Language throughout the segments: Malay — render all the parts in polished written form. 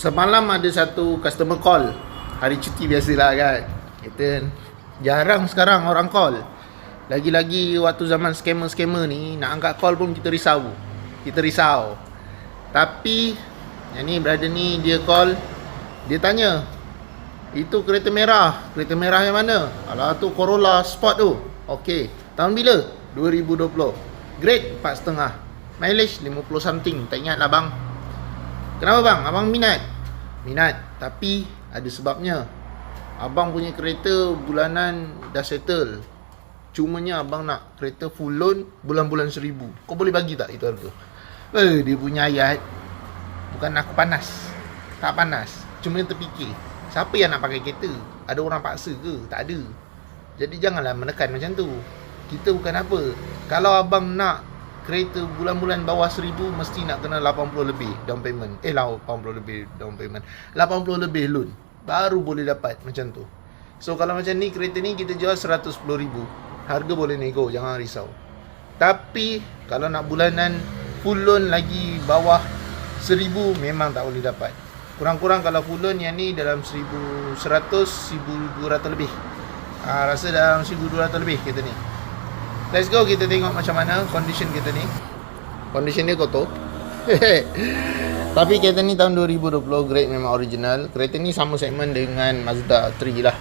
Semalam ada satu customer call. Hari cuti biasalah kan. Kita jarang sekarang orang call. Lagi-lagi waktu zaman scammer-scammer ni, nak angkat call pun kita risau. Tapi yang ni brother ni dia call, dia tanya, itu kereta merah yang mana? Alah tu Corolla Sport tu. Okey, tahun bila? 2020. Grade 4.5. Mileage 50 something. Tak ingat lah bang. Kenapa bang? Abang minat, tapi ada sebabnya. Abang punya kereta bulanan dah settle. Cumanya abang nak kereta full loan bulan-bulan 1,000. Kau boleh bagi tak itu harga? Dia punya ayat. Bukan aku panas. Tak panas. Cuma dia terfikir, siapa yang nak pakai kereta? Ada orang paksa ke? Tak ada. Jadi janganlah menekan macam tu. Kita bukan apa. Kalau abang nak kereta bulan-bulan bawah 1,000, mesti nak kena 80 lebih down payment. 80 lebih down payment. 80 lebih loan. Baru boleh dapat macam tu. So kalau macam ni, kereta ni kita jual 110,000. Harga boleh nego, jangan risau. Tapi kalau nak bulanan full loan lagi bawah 1,000, memang tak boleh dapat. Kurang-kurang kalau full loan yang ni dalam 1,100, 1,200 lebih. Rasa dalam 1,200 lebih kereta ni. Let's go, kita tengok macam mana condition kereta ni. Condition dia kotor. Tapi kereta ni tahun 2020, grade memang original. Kereta ni sama segmen dengan Mazda 3 lah.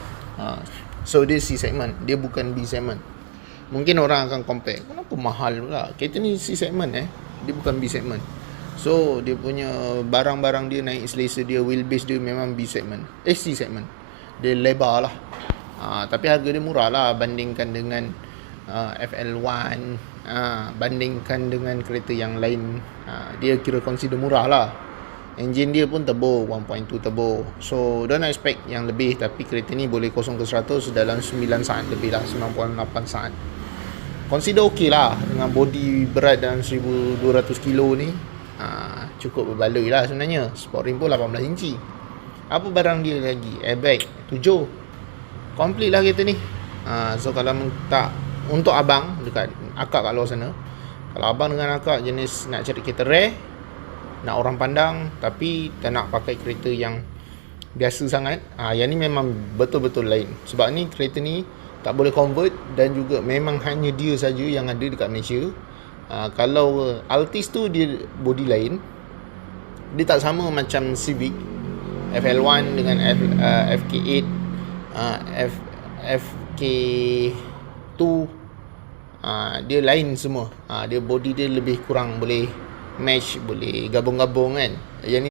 So dia C segment, dia bukan B segment. Mungkin orang akan compare, kenapa mahal pula? Kereta ni C segment dia bukan B segment. So dia punya barang-barang dia naik selesa dia, wheelbase dia memang B segment. C segment. Dia lebar lah. Tapi harga dia murah lah bandingkan dengan FL1, bandingkan dengan kereta yang lain. Dia kira consider murah lah. Engine dia pun turbo, 1.2 turbo. So don't expect yang lebih. Tapi kereta ni boleh 0 ke 100 dalam 9 saat lebih lah, 9.8 saat. Consider okey lah. Dengan body berat dalam 1,200 kilo ni, cukup berbaloi lah sebenarnya. Sport rim pun 18 inci. Apa barang dia lagi? Airbag 7. Complete lah kereta ni. So kalau tak, untuk abang dekat akak kat luar sana, kalau abang dengan akak jenis nak cari kereta rare, nak orang pandang tapi tak nak pakai kereta yang biasa sangat, yang ni memang betul-betul lain. Sebab ni kereta ni tak boleh convert dan juga memang hanya dia saja yang ada dekat Malaysia. Kalau Altis tu dia body lain. Dia tak sama macam Civic FL1 dengan FK8, FK2. Dia lain semua. Dia body dia lebih kurang boleh match, boleh gabung-gabung kan. Yang ni